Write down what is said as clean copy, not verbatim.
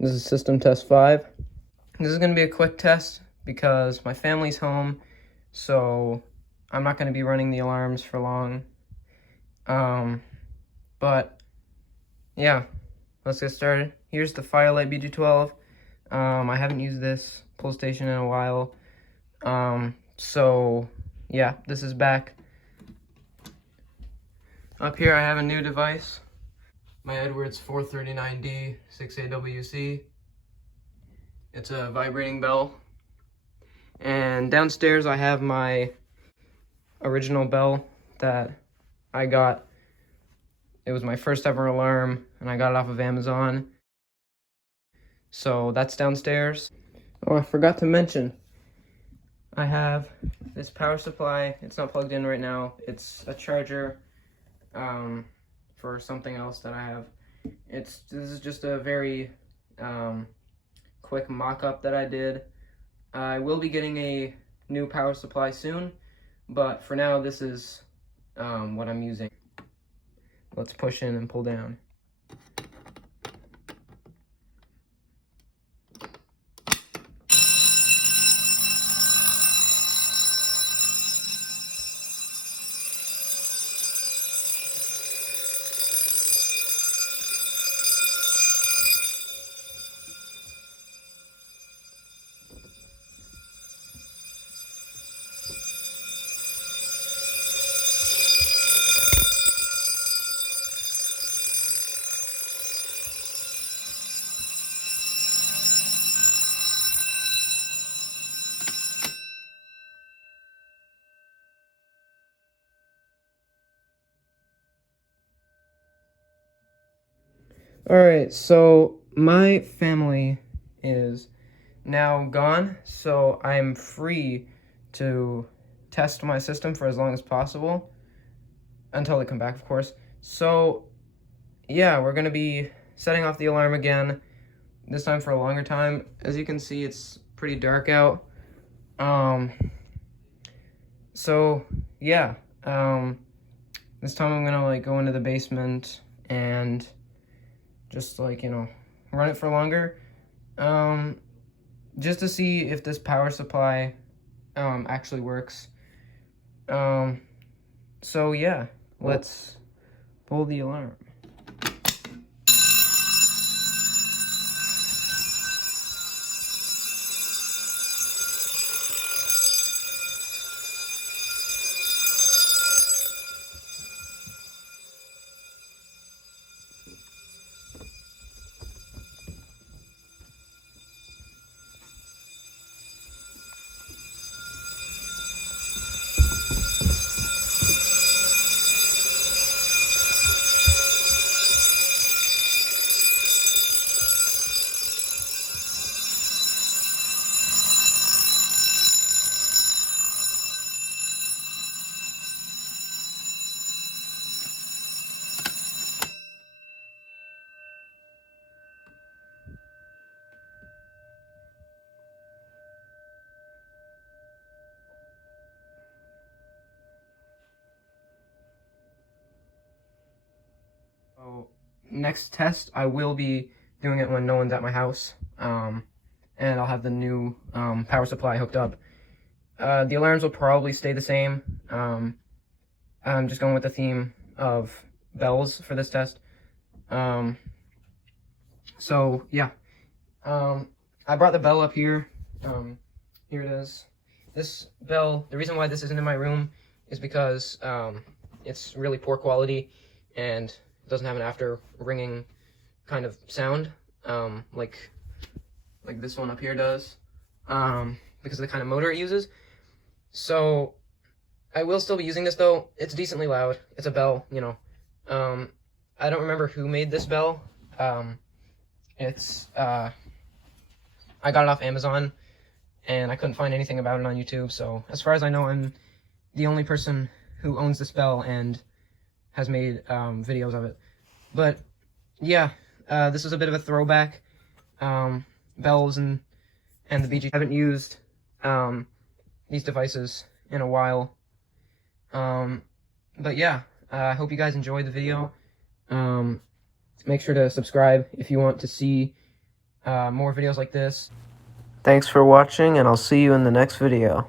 This is system test 5. This is going to be a quick test because my family's home, so I'm not going to be running the alarms for long. But yeah, let's get started. Here's the Firelight BG12. I haven't used this pull station in a while. So yeah, this is back. Up here I have a new device. My Edwards 439D 6AWC. It's a vibrating bell. And downstairs I have my original bell that I got. It was my first ever alarm, and I got it off of Amazon. So that's downstairs. Oh, I forgot to mention, I have this power supply. It's not plugged in right now. It's a charger for something else that I have. This is just a very quick mock-up that I did. I will be getting a new power supply soon, but for now this is what I'm using. Let's push in and pull down. Alright, so my family is now gone, so I'm free to test my system for as long as possible, until they come back, of course. So, yeah, we're going to be setting off the alarm again, this time for a longer time. As you can see, it's pretty dark out. So, yeah, this time I'm going to, go into the basement and just run it for longer, just to see if this power supply actually works. So yeah, let's pull the alarm. So next test, I will be doing it when no one's at my house, and I'll have the new power supply hooked up. The alarms will probably stay the same. I'm just going with the theme of bells for this test. So yeah, I brought the bell up here. Here it is. This bell, the reason why this isn't in my room is because it's really poor quality and it doesn't have an after ringing kind of sound, like this one up here does, because of the kind of motor it uses. So I will still be using this though. It's decently loud. It's a bell, I don't remember who made this bell. I got it off Amazon, and I couldn't find anything about it on YouTube, so as far as I know, I'm the only person who owns this bell and has made videos of it. But yeah, this is a bit of a throwback. Bells and the BG. I haven't used these devices in a while. But yeah, I hope you guys enjoyed the video. Make sure to subscribe if you want to see more videos like this. Thanks for watching, and I'll see you in the next video.